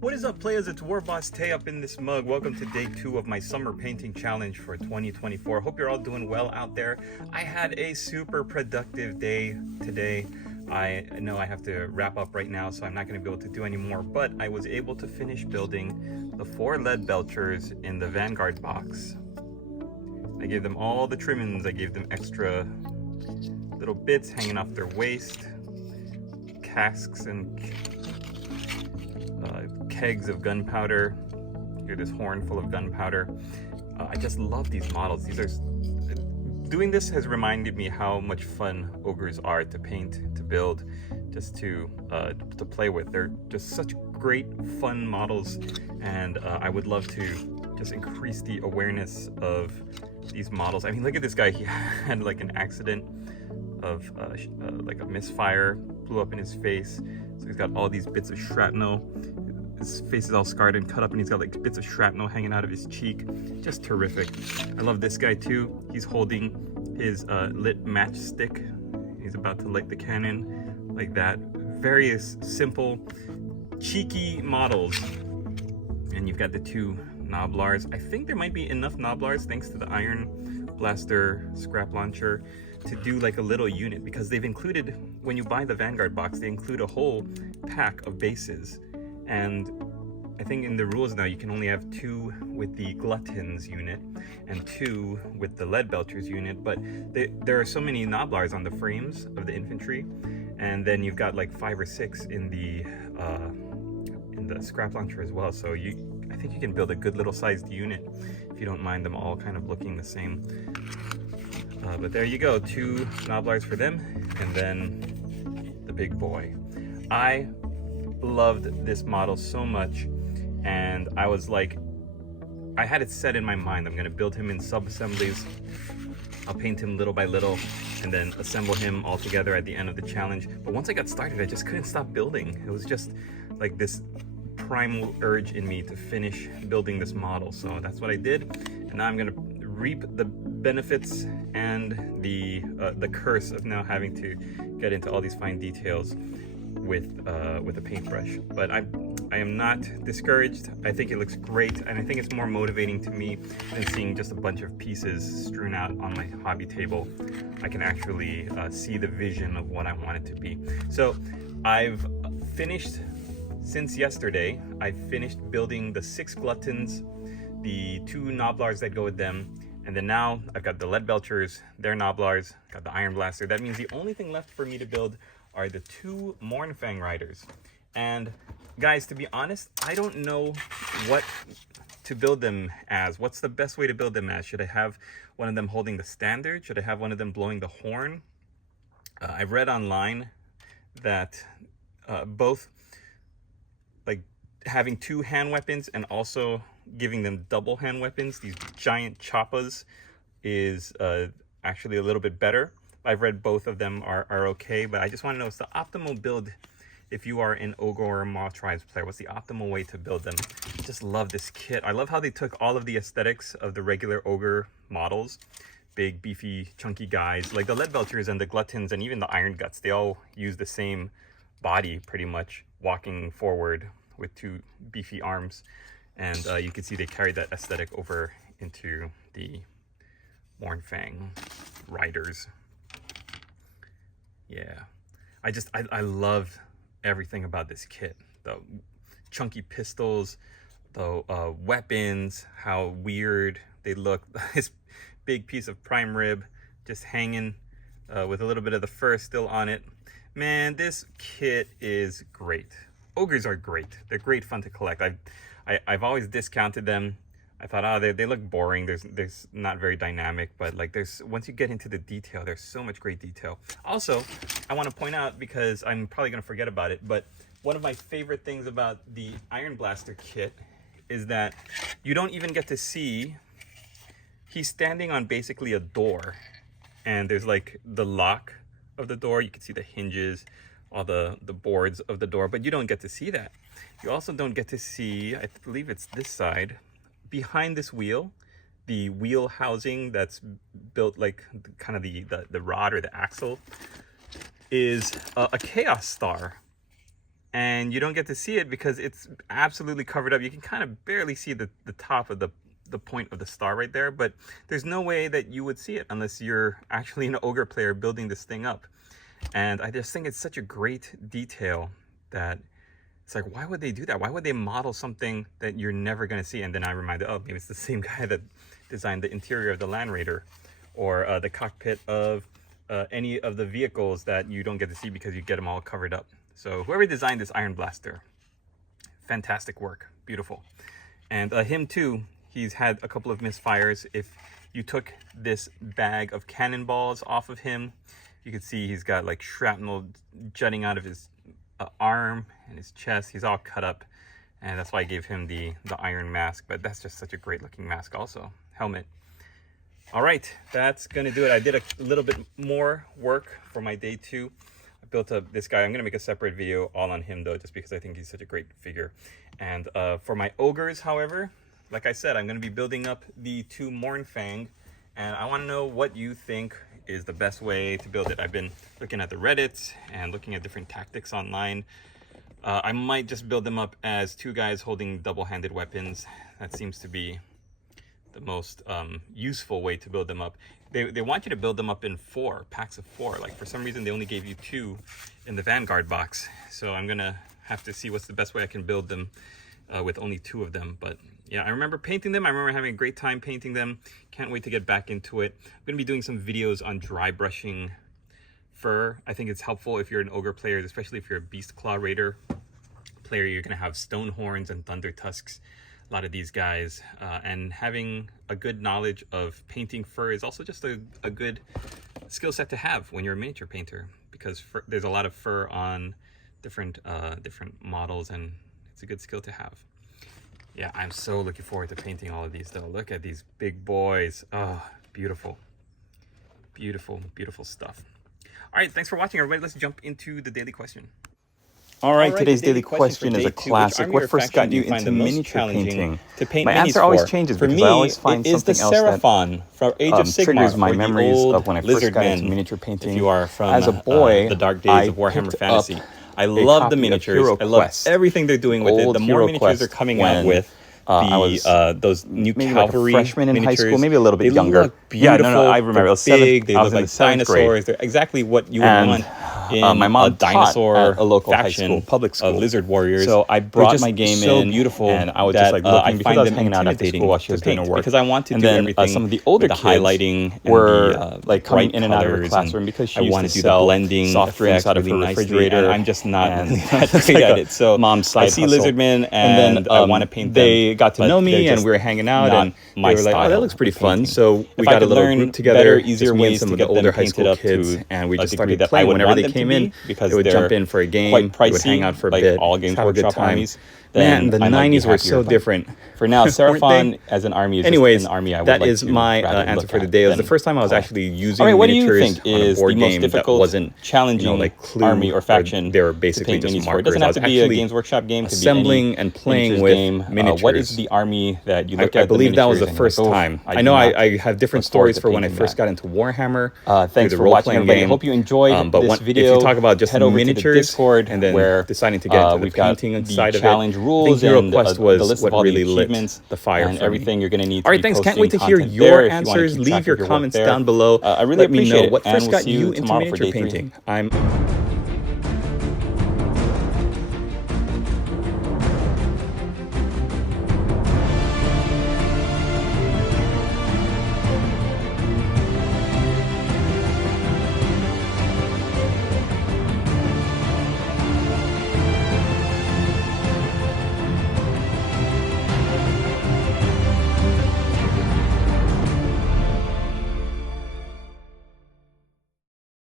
What is up, players? It's War Boss Tay up in this mug. Welcome to day 2 of my summer painting challenge for 2024. Hope you're all doing well out there. I had a super productive day today. I know I have to wrap up right now, so I'm not going to be able to do any more, but I was able to finish building the 4 Leadbelchers in the Vanguard box. I gave them all the trimmings. I gave them extra little bits hanging off their waist, casks and kegs of gunpowder. Here, this horn full of gunpowder. I just love these models. Doing this has reminded me how much fun ogres are to paint, to build, just to play with. They're just such great, fun models, and I would love to just increase the awareness of these models. I mean, look at this guy. He had like an accident of like a misfire, blew up in his face. So he's got all these bits of shrapnel. His face is all scarred and cut up, and he's got like bits of shrapnel hanging out of his cheek. Just terrific. I love this guy too. He's holding his lit matchstick. He's about to light the cannon like that. Various simple, cheeky models. And you've got the 2 Gnoblars. I think there might be enough Gnoblars, thanks to the Ironblaster scrap launcher, to do like a little unit, because they've included, when you buy the Vanguard box, they include a whole pack of bases. And I think in the rules now you can only have 2 with the Gluttons unit and 2 with the Leadbelchers unit, but there are so many Gnoblars on the frames of the infantry, and then you've got like 5 or 6 in the scrap launcher as well. So I think you can build a good little sized unit if you don't mind them all kind of looking the same. But there you go, 2 Gnoblars for them, and then the big boy. I loved this model so much, and I was like, I had it set in my mind, I'm gonna build him in sub-assemblies. I'll paint him little by little and then assemble him all together at the end of the challenge. But once I got started, I just couldn't stop building. It was just like this primal urge in me to finish building this model. So that's what I did, and now I'm gonna reap the benefits and the curse of now having to get into all these fine details with a paintbrush. But I am not discouraged. I think it looks great, and I think it's more motivating to me than seeing just a bunch of pieces strewn out on my hobby table. I can actually see the vision of what I want it to be. So I've finished, since yesterday, I finished building the 6 Gluttons, the 2 Gnoblars that go with them, and then now I've got the Leadbelchers, their Gnoblars, got the Ironblaster. That means the only thing left for me to build are the 2 Mournfang Riders. And guys, to be honest, I don't know what to build them as. What's the best way to build them as? Should I have one of them holding the standard? Should I have one of them blowing the horn? I've read online that both like having 2 hand weapons and also giving them double hand weapons, these giant choppas, is actually a little bit better. I've read both of them are okay, but I just want to know what's the optimal build if you are an Ogor Mawtribes player. What's the optimal way to build them? I just love this kit. I love how they took all of the aesthetics of the regular Ogre models. Big, beefy, chunky guys. Like the Leadbelchers and the Gluttons and even the Iron Guts, they all use the same body pretty much, walking forward with 2 beefy arms. And you can see they carried that aesthetic over into the Mournfang Riders. Yeah, I love everything about this kit. The chunky pistols, the weapons, how weird they look. This big piece of prime rib just hanging with a little bit of the fur still on it. Man, this kit is great. Ogres are great. They're great fun to collect. I've always discounted them. I thought, oh, they look boring. There's not very dynamic, but like once you get into the detail, there's so much great detail. Also, I want to point out, because I'm probably gonna forget about it, but one of my favorite things about the Ironblaster kit is that you don't even get to see, he's standing on basically a door, and there's like the lock of the door. You can see the hinges, all the boards of the door, but you don't get to see that. You also don't get to see, I believe it's this side, behind this wheel, the wheel housing that's built like kind of the rod or the axle is a chaos star. and you don't get to see it because it's absolutely covered up. You can kind of barely see the top of the point of the star right there, but there's no way that you would see it unless you're actually an Ogre player building this thing up. And I just think it's such a great detail that it's like, why would they do that? Why would they model something that you're never going to see? And then I reminded, oh, maybe it's the same guy that designed the interior of the Land Raider, or the cockpit of any of the vehicles that you don't get to see because you get them all covered up. So whoever designed this Ironblaster, fantastic work, beautiful. And him too, he's had a couple of misfires. If you took this bag of cannonballs off of him, you could see he's got like shrapnel jutting out of his arm and his chest. He's all cut up, and that's why I gave him the iron mask. But that's just such a great looking mask also. Helmet. All right, that's gonna do it. I did a little bit more work for my day 2. I built up this guy. I'm gonna make a separate video all on him though, just because I think he's such a great figure. And for my ogres, however, like I said, I'm gonna be building up the 2 Mournfang, and I wanna know what you think is the best way to build it. I've been looking at the Reddits and looking at different tactics online. I might just build them up as 2 guys holding double-handed weapons. That seems to be the most useful way to build them up. They want you to build them up in 4 packs of 4. Like for some reason they only gave you 2 in the Vanguard box. So I'm gonna have to see what's the best way I can build them with only 2 of them. But yeah, I remember painting them. I remember having a great time painting them. Can't wait to get back into it. I'm gonna be doing some videos on dry brushing fur. I think it's helpful if you're an Ogre player, especially if you're a Beast Claw Raider player. You're gonna have stone horns and thunder tusks, a lot of these guys, and having a good knowledge of painting fur is also just a good skill set to have when you're a miniature painter, because there's a lot of fur on different models, and it's a good skill to have. Yeah, I'm so looking forward to painting all of these though. Look at these big boys. Oh, beautiful. Beautiful, beautiful stuff. All right, thanks for watching, everybody. Let's jump into the daily question. All right, today's daily question is a classic. What first got you into miniature painting? My answer always changes because I always find something else that triggers my memories of when I first got into miniature painting. If you are from as a boy, the dark days of Warhammer Fantasy, I love the miniatures. I love everything they're doing with it. The more miniatures they're coming out with, those new cavalry like freshman in miniatures, high school, maybe a little bit younger. Look beautiful. Yeah, no, I remember. It was big. They I look was in like the 7th dinosaurs. grade. They're exactly what you would want in my mom a dinosaur at a local high faction school, public school, of lizard warriors. So I brought my game so in, beautiful, and I was just like looking because I was hanging out after school while she was doing her work. Because I want to and do then, everything. some of the older with the kids highlighting were and the, like coming bright in and out of her colors, classroom because she I used want to to do the sell blending soft drinks out of her refrigerator. And I'm just not and that great at it. So mom's I side see hustle. Lizardmen, and and then I want to paint them. They got to know me, and we were hanging out, and they were like, "Oh, that looks pretty fun." So we got a little group together, easier me and ways some to of the get them older high painted school up kids, to and we a just degree started that I playing would whenever want they them to came be, in. because They would they're jump in for a game, quite pricey. we would hang out for a like bit, all Games have a good Workshop time. armies. Man, the I might be 90s were happier, so but different. For now, Seraphon as an army is Anyways, just an army I would that like is to my rather answer look for the at day. It was the than first time I was collect. actually using All right, what do you miniatures think on a is board the most game that difficult, wasn't challenging like Clue army or faction? They were basically to paint just minis for? It markers. doesn't I have was to be a actually Games Workshop game. It could assembling be any and playing miniatures with game. miniatures. What is the army that you look at? I believe that was the first like, time. I I know do not I have different look forward stories to for when I painting first that. got into Warhammer. Thanks for watching, everybody. I hope you enjoyed but this video. If you talk about just head over miniatures to the Discord, and then where deciding to get into we've the got painting the side of challenge it, rules Hero and Quest the was list what of all really the lit achievements the fire and for everything me. you're going to need. All right, thanks. Can't wait to hear your answers. Leave your comments down below. I really Let me appreciate know it, what and first we'll got see you you into tomorrow for miniature day 3. painting.